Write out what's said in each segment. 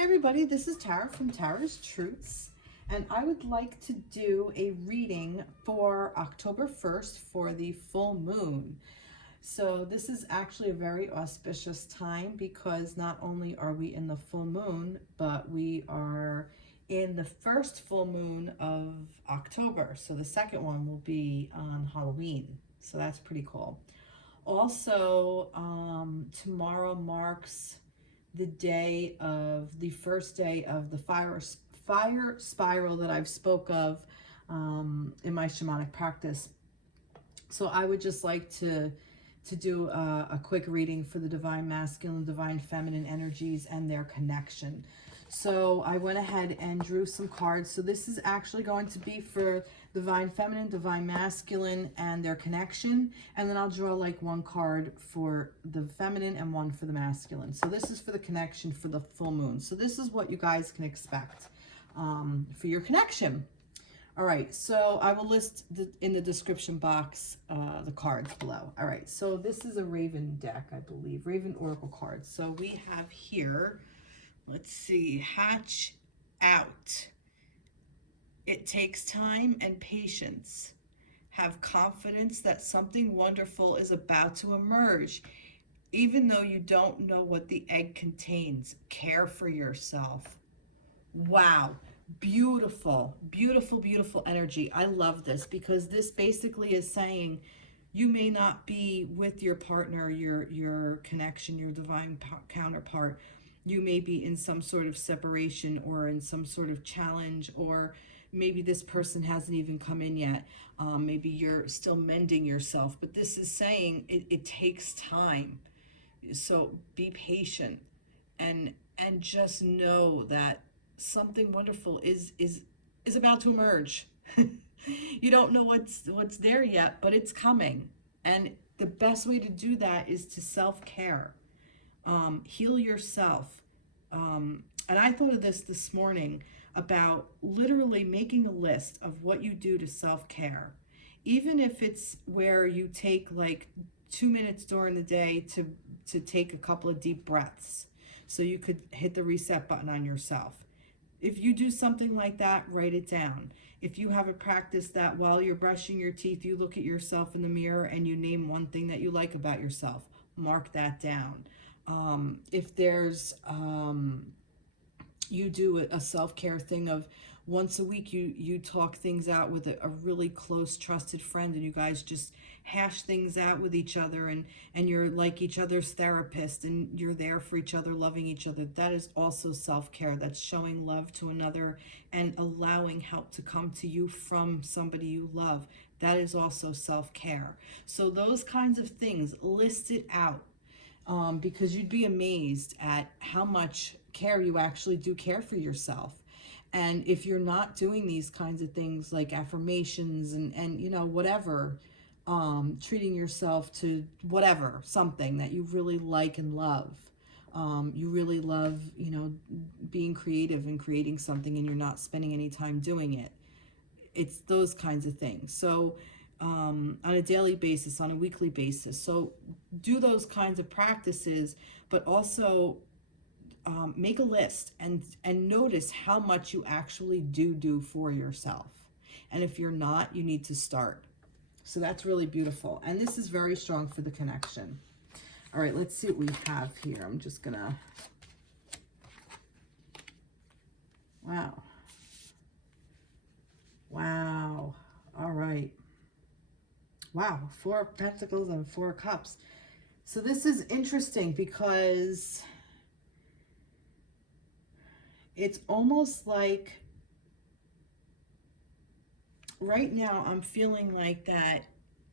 Hey everybody, this is Tara from Tara's Truths, and I would like to do a reading for October 1st for the full moon. So this is actually a very auspicious time because not only are we in the full moon, but we are in the first full moon of October. So the second one will be on Halloween. So that's pretty cool. Also, tomorrow marks the first day of the fire spiral that I've spoke of in my shamanic practice. So I would just like to do a quick reading for the divine masculine, divine feminine energies and their connection. So I went ahead and drew some cards. So this is actually going to be for divine feminine, divine masculine, and their connection. And then I'll draw like one card for the feminine and one for the masculine. So this is for the connection for the full moon. So this is what you guys can expect for your connection. All right, so I will list in the description box the cards below. All right, so this is a Raven deck, I believe, Raven Oracle cards. So we have here, let's see, hatch out. It takes time and patience. Have confidence that something wonderful is about to emerge. Even though you don't know what the egg contains, care for yourself. Wow. Beautiful, beautiful, beautiful energy. I love this because this basically is saying you may not be with your partner, your connection, your divine counterpart. You may be in some sort of separation or in some sort of challenge, or maybe this person hasn't even come in yet. Maybe you're still mending yourself, but this is saying it takes time. So be patient and just know that something wonderful is about to emerge. You don't know what's there yet, but it's coming. And the best way to do that is to self-care. Heal yourself. And I thought of this morning about literally making a list of what you do to self-care. Even if it's where you take like 2 minutes during the day to take a couple of deep breaths, so you could hit the reset button on yourself. If you do something like that, write it down. If you have a practice that while you're brushing your teeth, you look at yourself in the mirror and you name one thing that you like about yourself, mark that down. If there's, you do a self-care thing of once a week, you talk things out with a really close, trusted friend, and you guys just hash things out with each other, and you're like each other's therapist, and you're there for each other, loving each other. That is also self-care. That's showing love to another and allowing help to come to you from somebody you love. That is also self-care. So those kinds of things, list it out. Because you'd be amazed at how much care you actually do care for yourself. And if you're not doing these kinds of things like affirmations and you know, whatever, treating yourself to whatever, something that you really like and love. You really love, you know, being creative and creating something and you're not spending any time doing it. It's those kinds of things. So on a daily basis, on a weekly basis. So do those kinds of practices, but also make a list and notice how much you actually do for yourself. And if you're not, you need to start. So that's really beautiful. And this is very strong for the connection. All right, let's see what we have here. I'm just gonna, wow. Wow, all right. Wow, 4 of Pentacles and 4 of Cups. So this is interesting because it's almost like right now I'm feeling like that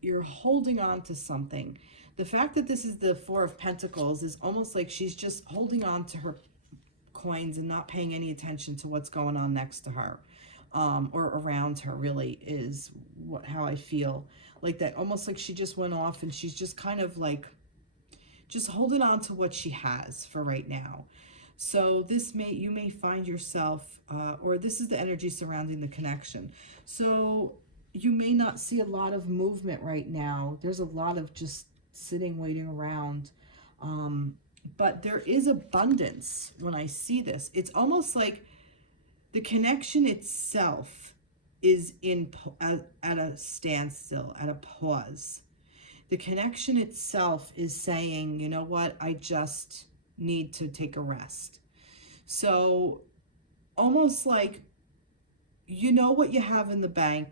you're holding on to something. The fact that this is the 4 of Pentacles is almost like she's just holding on to her coins and not paying any attention to what's going on next to her. Or around her, really, is how I feel. Like that, almost like she just went off and she's just kind of like just holding on to what she has for right now. So you may find yourself, or this is the energy surrounding the connection. So you may not see a lot of movement right now. There's a lot of just sitting, waiting around. But there is abundance when I see this. It's almost like the connection itself is at a standstill, at a pause. The connection itself is saying, you know what, I just need to take a rest. So almost like, you know what you have in the bank,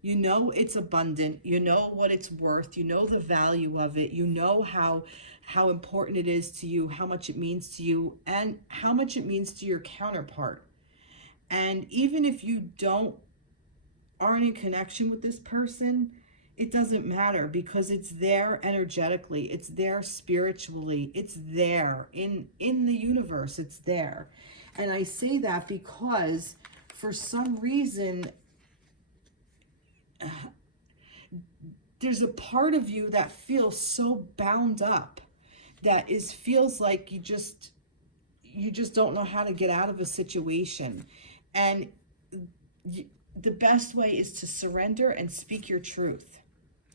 you know it's abundant, you know what it's worth, you know the value of it, you know how important it is to you, how much it means to you, and how much it means to your counterpart. And even if you aren't in connection with this person, it doesn't matter, because it's there energetically, it's there spiritually, it's there in the universe, it's there. And I say that because for some reason, there's a part of you that feels so bound up, that feels like you just don't know how to get out of a situation. And the best way is to surrender and speak your truth.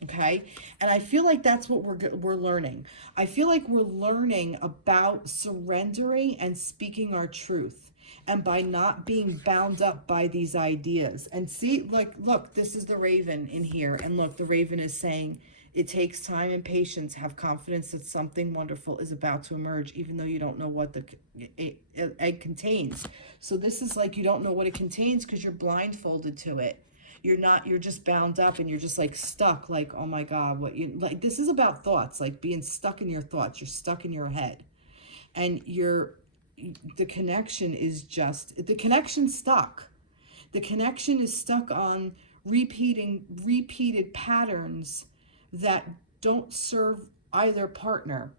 Okay? And I feel like that's what we're learning. I feel like we're learning about surrendering and speaking our truth, and by not being bound up by these ideas. And see, like, look, this is the raven in here. And look, the raven is saying, it takes time and patience. Have confidence that something wonderful is about to emerge, even though you don't know what the egg contains. So this is like, you don't know what it contains because you're blindfolded to it. You're just bound up, and you're just like stuck, like, oh my God, like, this is about thoughts, like being stuck in your thoughts. You're stuck in your head, and the connection is the connection's stuck. The connection is stuck on repeated patterns that don't serve either partner.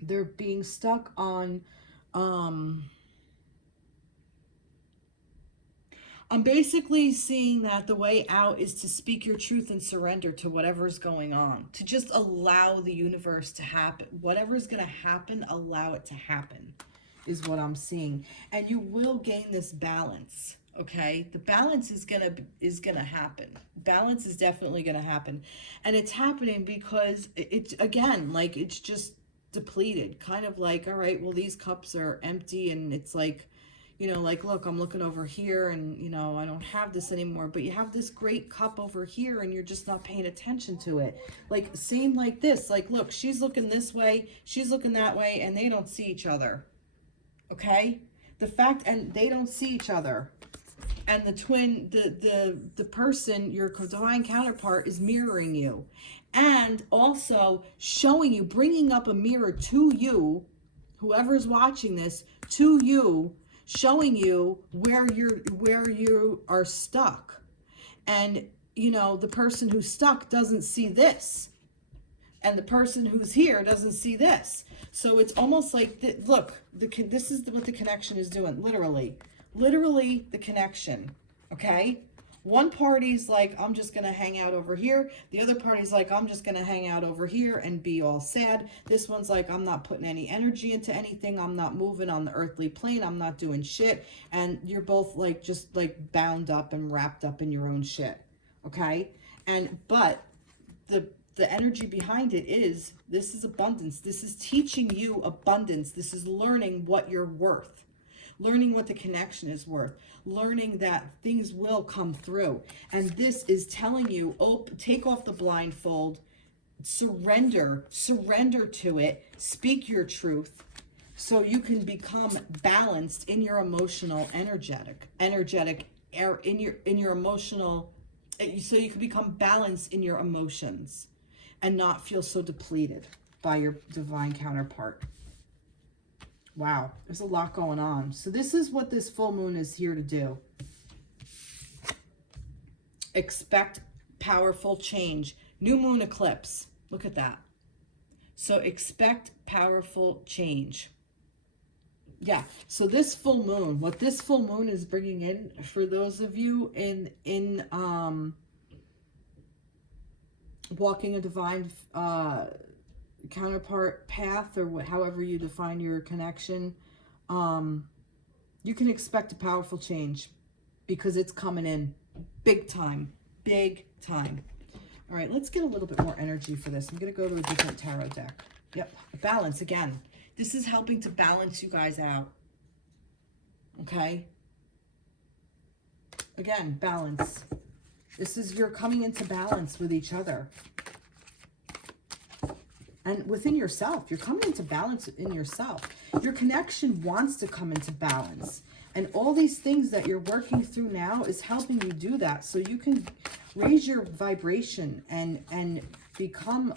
They're being stuck on, I'm basically seeing that the way out is to speak your truth and surrender to whatever's going on. To just allow the universe to happen. Whatever's going to happen, allow it to happen, is what I'm seeing. And you will gain this balance, okay? The balance is gonna happen. Balance is definitely going to happen. And it's happening because it's, again, like, it's just depleted. Kind of like, all right, well, these cups are empty, and it's like, you know, like, look, I'm looking over here, and, you know, I don't have this anymore, but you have this great cup over here, and you're just not paying attention to it. Like, same like this. Like, look, she's looking this way, she's looking that way, and they don't see each other. Okay? And they don't see each other. And the person, your divine counterpart, is mirroring you. And also showing you, bringing up a mirror to you, whoever's watching this, to you, showing you where you are stuck. And, you know, the person who's stuck doesn't see this, and the person who's here doesn't see this. So it's almost like, look, this is what the connection is doing. Literally the connection. Okay? One party's like, I'm just going to hang out over here. The other party's like, I'm just going to hang out over here and be all sad. This one's like, I'm not putting any energy into anything. I'm not moving on the earthly plane. I'm not doing shit. And you're both like, just like bound up and wrapped up in your own shit. Okay? But the energy behind it is, this is abundance. This is teaching you abundance. This is learning what you're worth. Learning what the connection is worth, learning that things will come through. And this is telling you, take off the blindfold, surrender to it, speak your truth, so you can become balanced in your emotional, in your emotional, so you can become balanced in your emotions and not feel so depleted by your divine counterpart. Wow, there's a lot going on. So this is what this full moon is here to do. Expect powerful change. New moon eclipse. Look at that. So expect powerful change. Yeah, so this full moon, what this full moon is bringing in, for those of you in walking a divine counterpart path, or however you define your connection, you can expect a powerful change, because it's coming in big time. All right, let's get a little bit more energy for this. I'm going to go to a different tarot deck. Yep, balance again. This is helping to balance you guys out. Okay? Again, balance. This is, you're coming into balance with each other. And within yourself, you're coming into balance in yourself. Your connection wants to come into balance. And all these things that you're working through now is helping you do that. So you can raise your vibration and become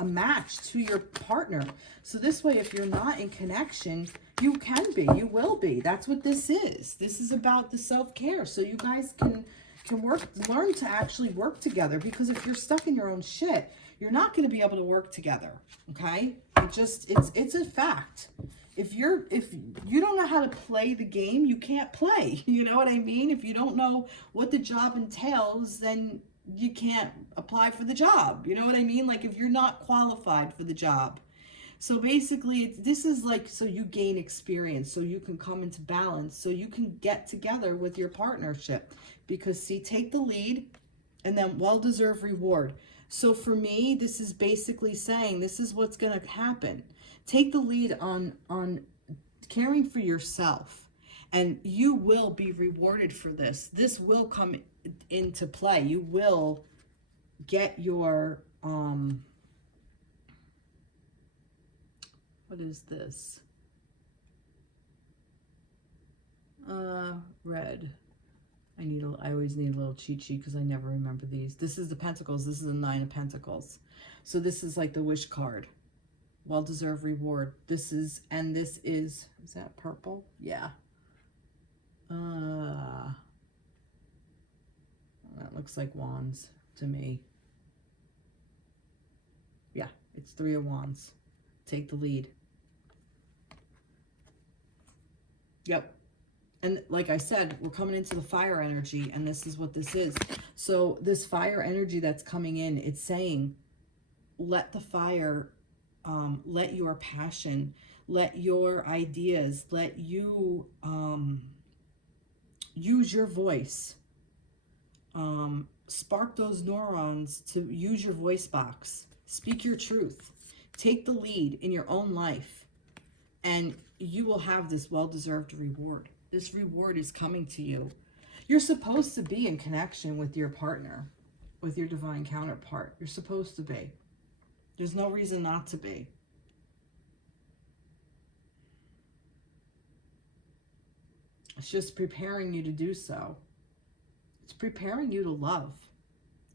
a match to your partner. So this way, if you're not in connection, you can be, you will be. That's what this is. This is about the self-care. So you guys can learn to actually work together, because if you're stuck in your own shit, you're not going to be able to work together. Okay? It's a fact. If you don't know how to play the game, you can't play. You know what I mean? If you don't know what the job entails, then you can't apply for the job. You know what I mean? Like, if you're not qualified for the job. So basically, this is like, so you gain experience, so you can come into balance, so you can get together with your partnership. Because, see, take the lead, and then well-deserved reward. So for me, this is basically saying, this is what's going to happen. Take the lead on caring for yourself, and you will be rewarded for this. This will come into play. You will get your, what is this? Red. I always need a little cheat sheet because I never remember these. This is the Pentacles. This is the Nine of Pentacles. So this is like the wish card. Well-deserved reward. This is that purple? Yeah. That looks like wands to me. Yeah, it's Three of Wands. Take the lead. Yep. And like I said, we're coming into the fire energy, and this is what this is. So this fire energy that's coming in, it's saying, let the fire, let your passion, let your ideas, let you use your voice. Spark those neurons to use your voice box. Speak your truth. Take the lead in your own life, and you will have this well-deserved reward. This reward is coming to you. You're supposed to be in connection with your partner, with your divine counterpart. You're supposed to be. There's no reason not to be. It's just preparing you to do so. It's preparing you to love.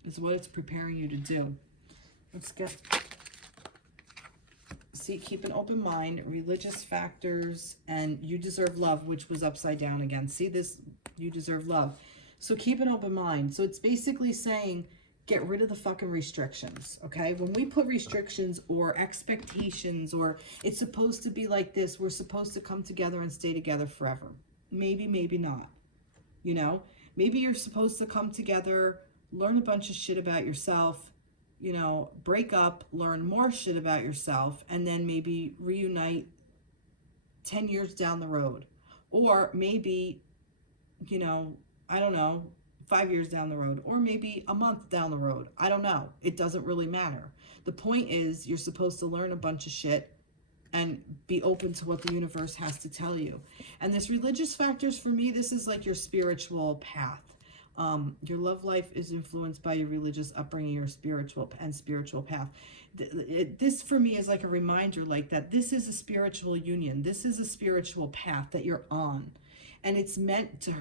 Is what it's preparing you to do. Let's get... See, keep an open mind, religious factors, and you deserve love, which was upside down again. See this? You deserve love. So keep an open mind. So it's basically saying, get rid of the fucking restrictions, okay? When we put restrictions or expectations, or it's supposed to be like this, we're supposed to come together and stay together forever. Maybe, maybe not. You know? Maybe you're supposed to come together, learn a bunch of shit about yourself, you know, break up, learn more shit about yourself, and then maybe reunite 10 years down the road. Or maybe, you know, I don't know, 5 years down the road, or maybe a month down the road. I don't know. It doesn't really matter. The point is, you're supposed to learn a bunch of shit and be open to what the universe has to tell you. And this religious factors, for me, this is like your spiritual path. Your love life is influenced by your religious upbringing, your spiritual path. This for me is like a reminder, like that this is a spiritual union. This is a spiritual path that you're on, and it's meant to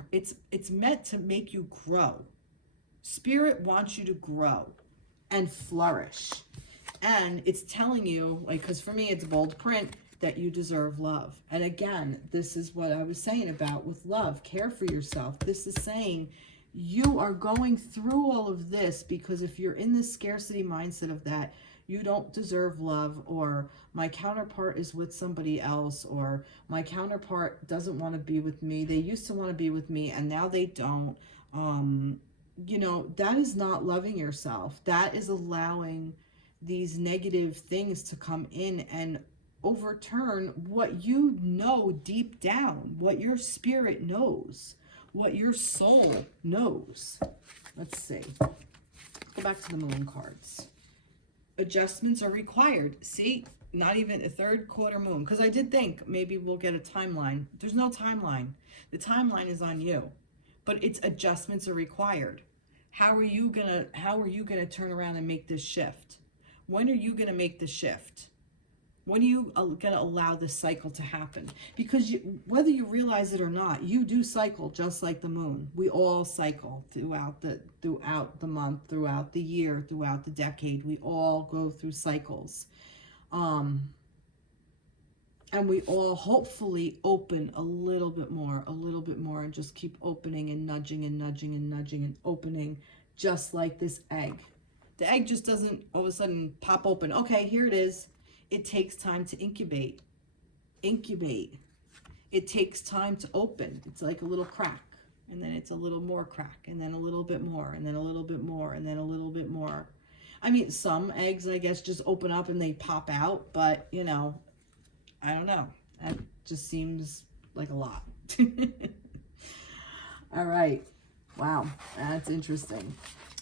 make you grow. Spirit wants you to grow and flourish, and it's telling you, like, because for me it's bold print, that you deserve love. And again, this is what I was saying about with love. Care for yourself. This is saying, you are going through all of this because if you're in this scarcity mindset of that, you don't deserve love, or my counterpart is with somebody else, or my counterpart doesn't want to be with me. They used to want to be with me and now they don't. You know, that is not loving yourself. That is allowing these negative things to come in and overturn what you know deep down, what your spirit knows, what your soul knows. Let's see. Go back to the Moon cards. Adjustments are required. See, not even a third quarter moon. Because I did think maybe we'll get a timeline. There's no timeline. The timeline is on you, but its adjustments are required. How are you gonna turn around and make this shift? When are you gonna make the shift? When are you going to allow this cycle to happen? Because whether you realize it or not, you do cycle just like the moon. We all cycle throughout the month, throughout the year, throughout the decade. We all go through cycles. And we all hopefully open a little bit more, and just keep opening and nudging and nudging and nudging and opening, just like this egg. The egg just doesn't all of a sudden pop open. Okay, here it is. It takes time to incubate. It takes time to open. It's like a little crack, and then it's a little more crack, and then a little bit more, and then a little bit more, and then a little bit more. I mean, some eggs, I guess, just open up and they pop out, but, you know, I don't know. That just seems like a lot. All right. Wow, that's interesting.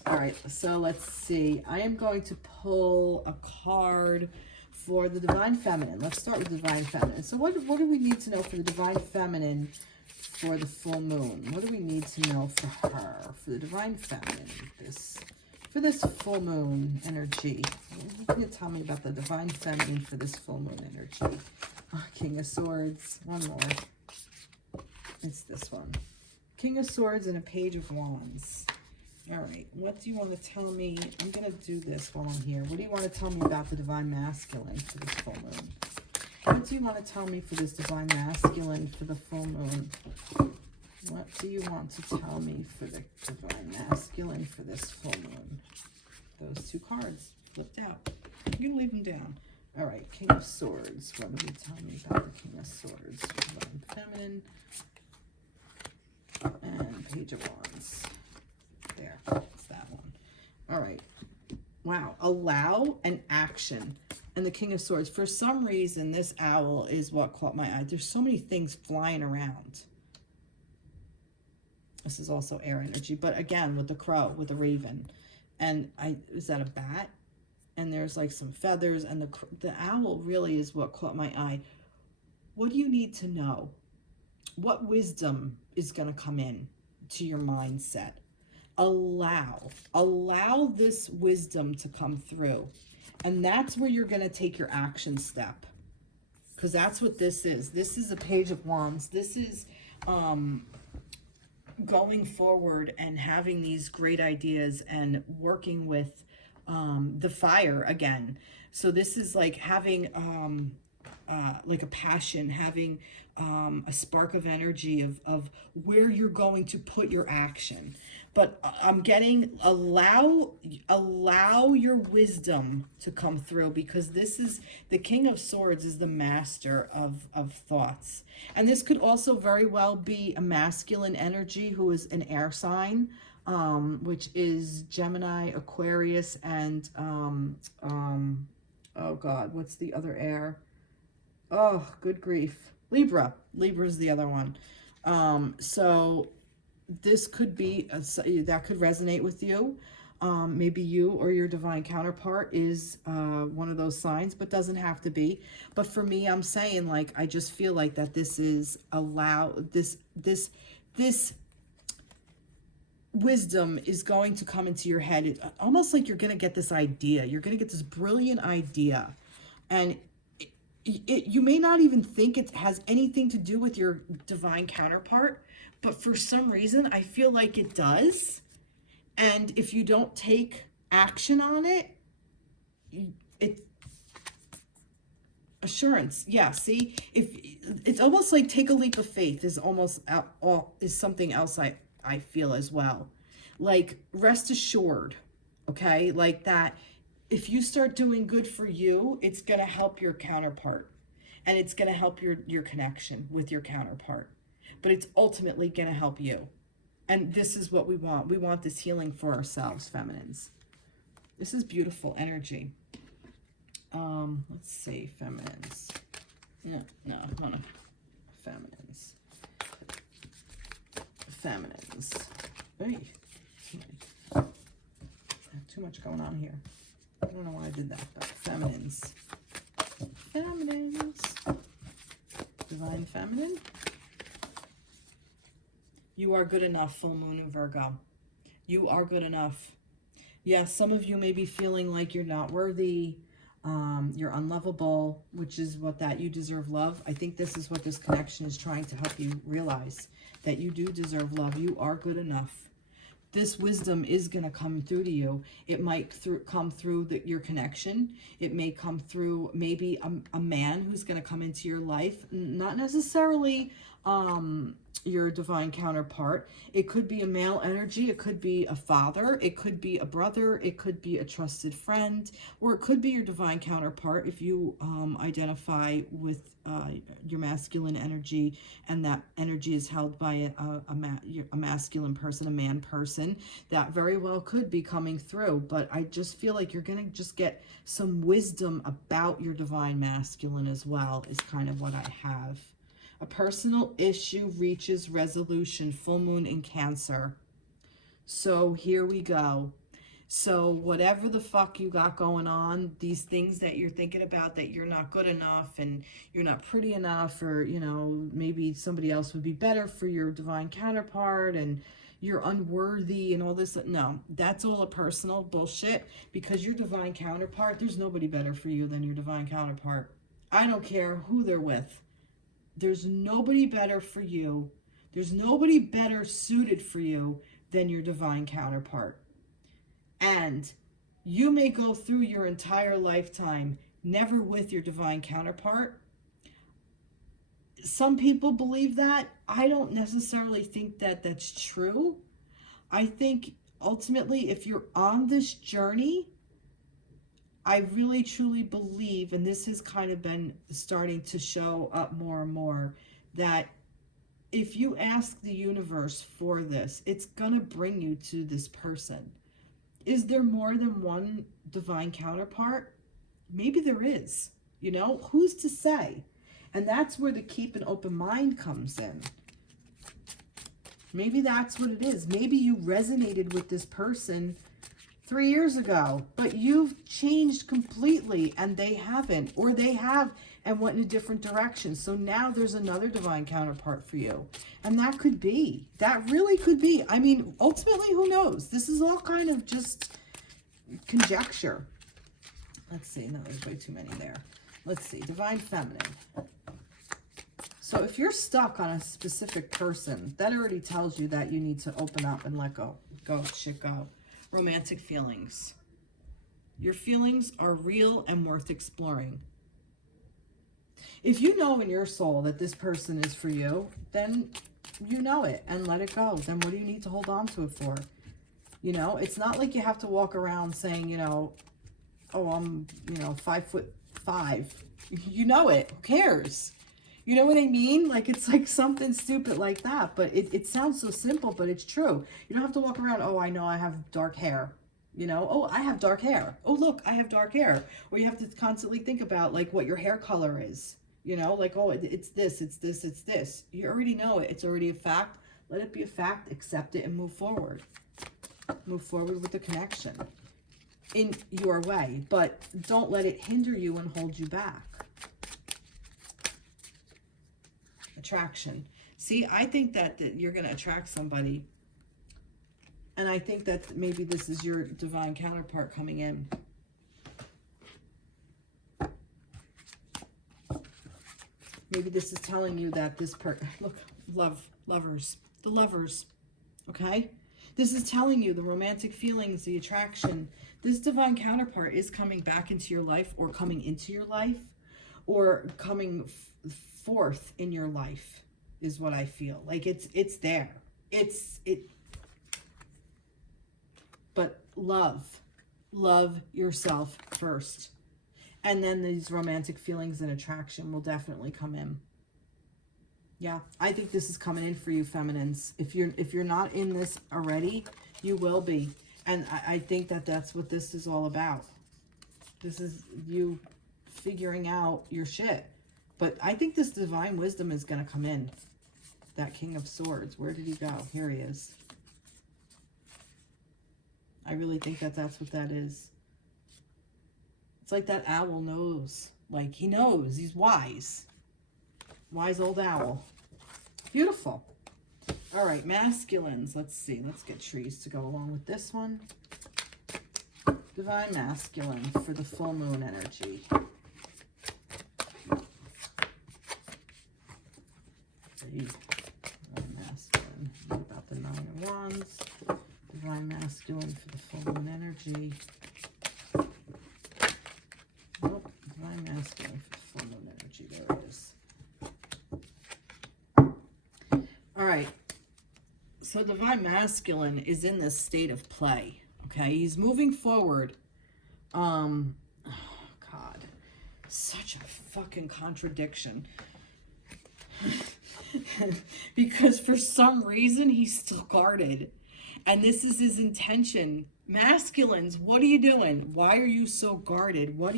All right, so let's see. I am going to pull a card for the Divine Feminine. Let's start with Divine Feminine. So what do we need to know for the Divine Feminine for the full moon? What do we need to know for her, for the Divine Feminine, for this full moon energy? What can you tell me about the Divine Feminine for this full moon energy? Oh, King of Swords. One more. It's this one. King of Swords and a Page of Wands. All right, what do you want to tell me? I'm going to do this while I'm here. What do you want to tell me about the Divine Masculine for this full moon? What do you want to tell me for this Divine Masculine for the full moon? What do you want to tell me for the Divine Masculine for this full moon? Those two cards flipped out. You can leave them down. All right, King of Swords. What do you tell me about the King of Swords? Divine Feminine. And Page of Wands. There, it's that one. All right. Wow. Allow and action. And the King of Swords. For some reason, this owl is what caught my eye. There's so many things flying around. This is also air energy. But again, with the crow, with the raven. And is that a bat? And there's like some feathers. And the owl really is what caught my eye. What do you need to know? What wisdom is going to come in to your mindset? Allow this wisdom to come through. And that's where you're going to take your action step. Because that's what this is. This is a Page of Wands. This is going forward and having these great ideas and working with the fire again. So this is like having like a passion, having a spark of energy of where you're going to put your action. But I'm getting allow your wisdom to come through, because this is the King of Swords is the master of thoughts. And this could also very well be a masculine energy who is an air sign, which is Gemini, Aquarius, and oh God, what's the other air? Oh, good grief. Libra. Libra is the other one. So this could be, that could resonate with you. Maybe you or your divine counterpart is one of those signs, but doesn't have to be. But for me, I'm saying, like, I just feel like that this is this wisdom is going to come into your head. It's almost like you're going to get this idea. You're going to get this brilliant idea. And you may not even think it has anything to do with your divine counterpart, but for some reason, I feel like it does. And if you don't take action on it, assurance. Yeah, see, if it's almost like take a leap of faith is almost is something else I feel as well. Like, rest assured, okay? Like that, if you start doing good for you, it's going to help your counterpart. And it's going to help your connection with your counterpart. But it's ultimately going to help you. And this is what we want. We want this healing for ourselves, feminines. This is beautiful energy. Let's see, feminines. No, I want to feminines. Feminines. Hey, I have too much going on here. I don't know why I did that, but feminines. Feminines. Divine Feminine. You are good enough, full moon in Virgo. You are good enough. Yes, some of you may be feeling like you're not worthy, you're unlovable, which is what that you deserve love. I think this is what this connection is trying to help you realize, that you do deserve love. You are good enough. This wisdom is going to come through to you. It might come through your connection. It may come through maybe a man who's going to come into your life. Not necessarily your divine counterpart. It could be a male energy. It could be a father. It could be a brother. It could be a trusted friend. Or it could be your divine counterpart if you identify with your masculine energy, and that energy is held by a masculine person, a man person. That very well could be coming through, but I just feel like you're going to just get some wisdom about your divine masculine as well, is kind of what I have. A personal issue reaches resolution, full moon in Cancer. So here we go. So whatever the fuck you got going on, these things that you're thinking about, that you're not good enough and you're not pretty enough, or, you know, maybe somebody else would be better for your divine counterpart and you're unworthy and all this. No, that's all a personal bullshit, because your divine counterpart, there's nobody better for you than your divine counterpart. I don't care who they're with. There's nobody better for you. There's nobody better suited for you than your divine counterpart. And you may go through your entire lifetime never with your divine counterpart. Some people believe that. I don't necessarily think that that's true. I think ultimately, if you're on this journey, I really truly believe, and this has kind of been starting to show up more and more, that if you ask the universe for this, it's going to bring you to this person. Is there more than one divine counterpart? Maybe there is. You know, who's to say? And that's where the keep an open mind comes in. Maybe that's what it is. Maybe you resonated with this person 3 years ago, but you've changed completely and they haven't, or they have and went in a different direction. So now there's another divine counterpart for you. And that could be, that really could be. I mean, ultimately, who knows? This is all kind of just conjecture. Let's see. No, there's way too many there. Let's see. Divine Feminine. So if you're stuck on a specific person, that already tells you that you need to open up and let go. Go, shit, go. Romantic feelings. Your feelings are real and worth exploring. If you know in your soul that this person is for you, then you know it and let it go. Then what do you need to hold on to it for? You know, it's not like you have to walk around saying, you know, oh, I'm, you know, 5'5". You know it. Who cares? You know what I mean? Like, it's like something stupid like that, but it sounds so simple, but it's true. You don't have to walk around, oh, I know I have dark hair. You know, oh, I have dark hair. Oh, look, I have dark hair. Or you have to constantly think about, like, what your hair color is. You know, like, oh, it's this, it's this, it's this. You already know it. It's already a fact. Let it be a fact. Accept it and move forward. Move forward with the connection in your way. But don't let it hinder you and hold you back. Attraction. See, I think that you're going to attract somebody. And I think that maybe this is your divine counterpart coming in. Maybe this is telling you that this look, lovers, the lovers, okay? This is telling you the romantic feelings, the attraction. This divine counterpart is coming back into your life, or coming into your life, or coming forth in your life, is what I feel. Like it's there. But love yourself first. And then these romantic feelings and attraction will definitely come in. Yeah, I think this is coming in for you, feminines. If you're not in this already, you will be. And I think that that's what this is all about. This is you figuring out your shit. But I think this divine wisdom is going to come in. That King of Swords. Where did he go? Here he is. I really think that that's what that is. It's like that owl knows. Like, he knows. He's wise. Wise old owl. Beautiful. All right, masculines. Let's see. Let's get trees to go along with this one. Divine masculine for the full moon energy. Divine masculine. What about the Nine of Wands? Divine masculine for the full moon energy. Nope. Divine masculine for the full moon energy. There it is. All right. So divine masculine is in this state of play. Okay, he's moving forward. Oh God, such a fucking contradiction. Because for some reason he's still guarded, and this is his intention. Masculines, what are you doing? Why are you so guarded? What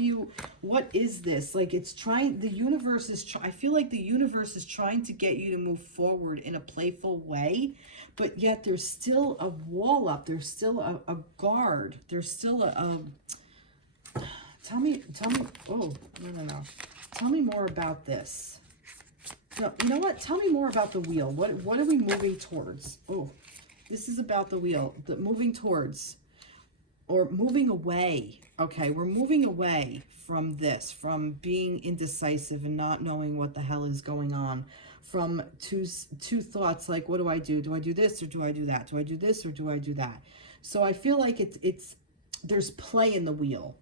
is this? Like, it's trying, the universe is, I feel like the universe is trying to get you to move forward in a playful way, but yet there's still a wall up. There's still a guard. There's still tell me, oh, no. Tell me more about this. No, you know what? Tell me more about the wheel. What are we moving towards? Oh, this is about the wheel, the moving towards. Or moving away. Okay, we're moving away from this, from being indecisive and not knowing what the hell is going on. From two thoughts like, what do I do? Do I do this or do I do that? Do I do this or do I do that? So I feel like there's play in the wheel.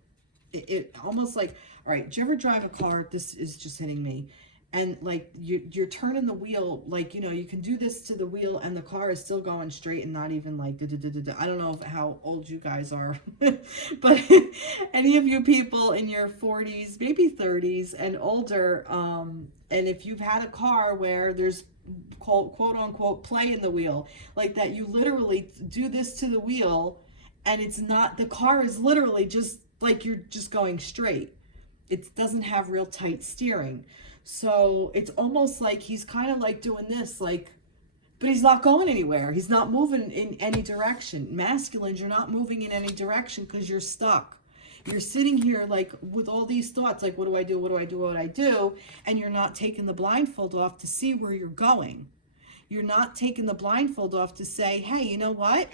It almost like, all right, do you ever drive a car? This is just hitting me. And like you're turning the wheel, like, you know, you can do this to the wheel and the car is still going straight and not even like, I don't know how old you guys are, but any of you people in your 40s, maybe 30s and older, and if you've had a car where there's quote unquote play in the wheel, like that, you literally do this to the wheel and it's not, the car is literally just like you're just going straight. It doesn't have real tight steering. So it's almost like he's kind of like doing this, like, but he's not going anywhere. He's not moving in any direction. Masculines, you're not moving in any direction because you're stuck. You're sitting here like with all these thoughts, like, what do I do? What do I do? What do I do? And you're not taking the blindfold off to see where you're going. You're not taking the blindfold off to say, hey, you know what?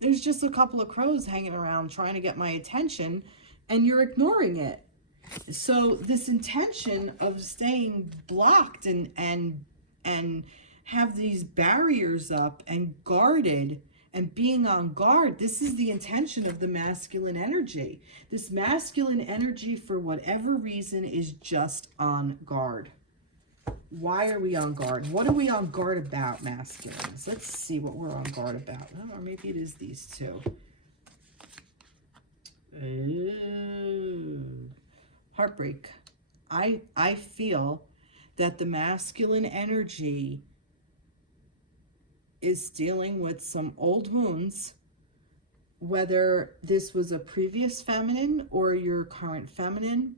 There's just a couple of crows hanging around trying to get my attention, and you're ignoring it. So this intention of staying blocked and have these barriers up and guarded and being on guard, this is the intention of the masculine energy. This masculine energy, for whatever reason, is just on guard. Why are we on guard? What are we on guard about, masculines? Let's see what we're on guard about. Oh, or maybe it is these two. Ooh. Heartbreak. I feel that the masculine energy is dealing with some old wounds, whether this was a previous feminine or your current feminine.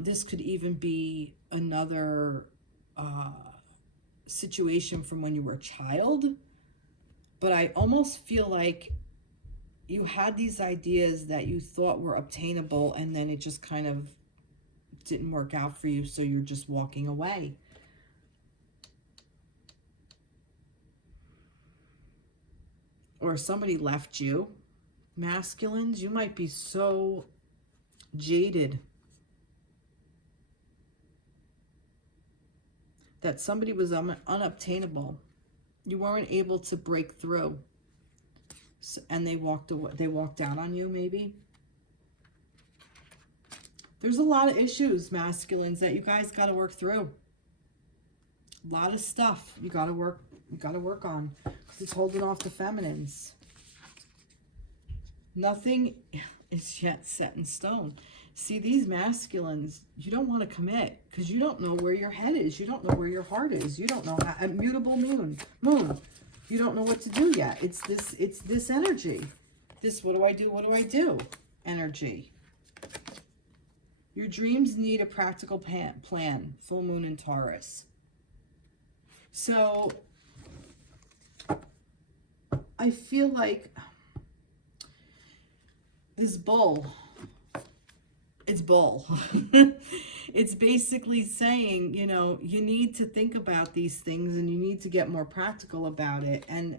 This could even be another situation from when you were a child. But I almost feel like you had these ideas that you thought were obtainable, and then it just kind of didn't work out for you, so you're just walking away. Or somebody left you. Masculines, you might be so jaded that somebody was unobtainable. You weren't able to break through. And they walked away. They walked out on you, maybe. There's a lot of issues, masculines, that you guys got to work through. A lot of stuff you got to work on, because it's holding off the feminines. Nothing is yet set in stone. See, these masculines, you don't want to commit because you don't know where your head is. You don't know where your heart is. You don't know how, a mutable moon. You don't know what to do yet. It's this energy. This, what do I do? What do I do? Energy. Your dreams need a practical plan. Full moon in Taurus. So I feel like this bull, It's bull. It's basically saying, you know, you need to think about these things and you need to get more practical about it. And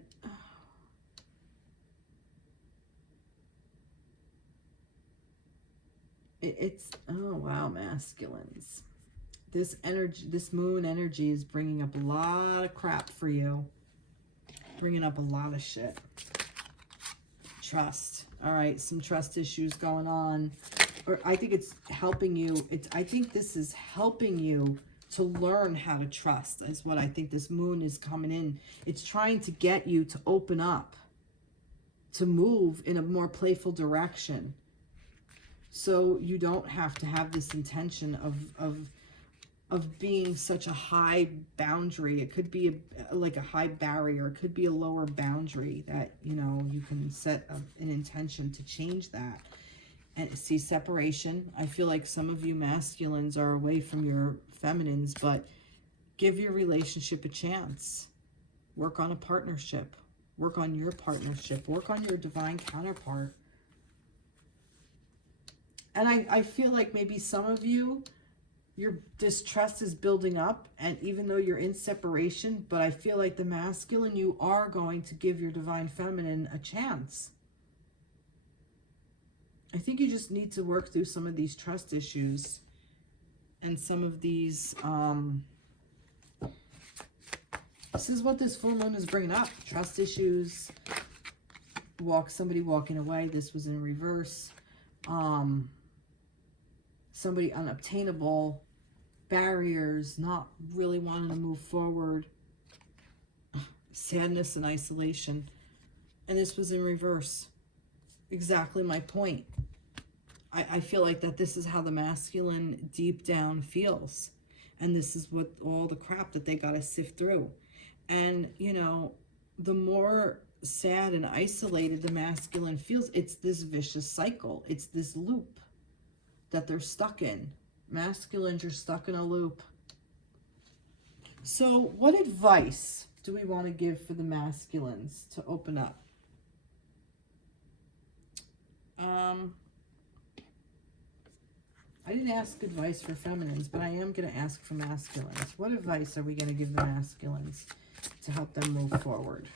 it's, oh wow, masculines. This energy, this moon energy is bringing up a lot of crap for you. Bringing up a lot of shit. Trust. All right, some trust issues going on. Or I think it's helping you. I think this is helping you to learn how to trust, is what I think this moon is coming in. It's trying to get you to open up, to move in a more playful direction. So you don't have to have this intention of being such a high boundary. It could be like a high barrier. It could be a lower boundary that, you know, you can set an intention to change that. And see, separation. I feel like some of you masculines are away from your feminines, but give your relationship a chance. Work on a partnership. Work on your partnership. Work on your divine counterpart. And I feel like maybe some of you, your distrust is building up, and even though you're in separation, but I feel like the masculine, you are going to give your divine feminine a chance. I think you just need to work through some of these trust issues and some of these, this is what this full moon is bringing up. Trust issues, somebody walking away. This was in reverse. Somebody unobtainable, barriers, not really wanting to move forward, sadness and isolation. And this was in reverse. Exactly my point. I feel like that this is how the masculine deep down feels. And this is what all the crap that they got to sift through. And, you know, the more sad and isolated the masculine feels, it's this vicious cycle. It's this loop that they're stuck in. Masculines are stuck in a loop. So what advice do we want to give for the masculines to open up? I didn't ask advice for feminines, but I am going to ask for masculines. What advice are we going to give the masculines to help them move forward?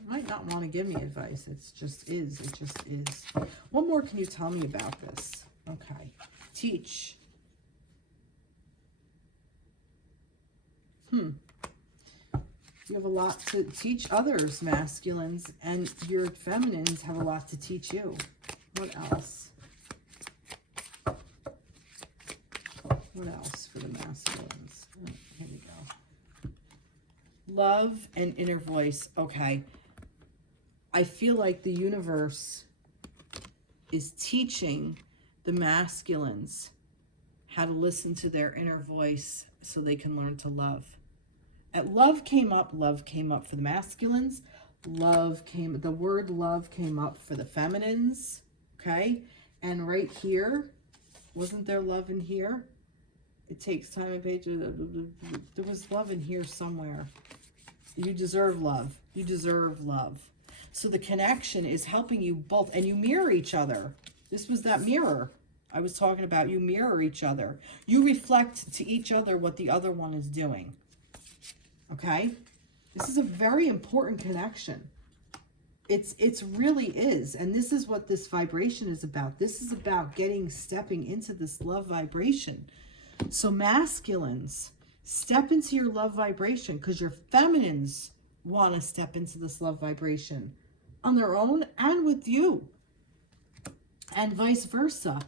You might not want to give me advice. It just is. It just is. What more can you tell me about this? Okay. Teach. You have a lot to teach others, masculines, and your feminines have a lot to teach you. What else? What else for the masculines? Oh, here we go. Love and inner voice. Okay. I feel like the universe is teaching the masculines how to listen to their inner voice so they can learn to love. Love came up for the masculines. The word love came up for the feminines. Okay. And right here, wasn't there love in here? It takes time and patience. There was love in here somewhere. You deserve love. You deserve love. So the connection is helping you both, and you mirror each other. This was that mirror I was talking about. You mirror each other. You reflect to each other what the other one is doing. Okay? This is a very important connection. It's really is. And this is what this vibration is about. This is about stepping into this love vibration. So masculines, step into your love vibration, because your feminines want to step into this love vibration on their own and with you, and vice versa.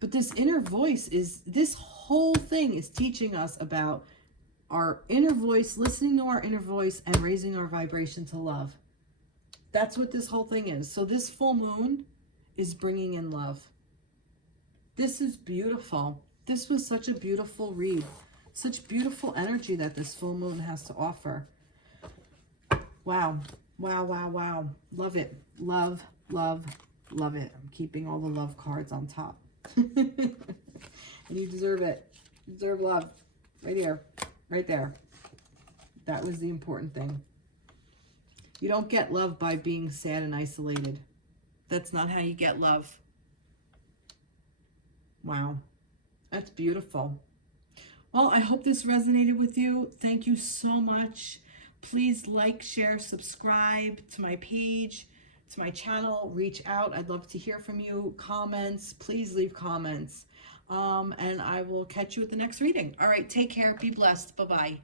But this inner voice this whole thing is teaching us about our inner voice, listening to our inner voice, and raising our vibration to love. That's what this whole thing is. So this full moon is bringing in love. This is beautiful. This was such a beautiful read. Such beautiful energy that this full moon has to offer. Wow. Wow, wow, wow. Love it. Love, love, love it. I'm keeping all the love cards on top. And you deserve it. You deserve love. Right here. Right there. That was the important thing. You don't get love by being sad and isolated. That's not how you get love. Wow, that's beautiful. Well, I hope this resonated with you. Thank you so much. Please like, share, subscribe to my page, to my channel. Reach out. I'd love to hear from you. Comments. Please leave comments. And I will catch you at the next reading. All right, take care. Be blessed. Bye-bye.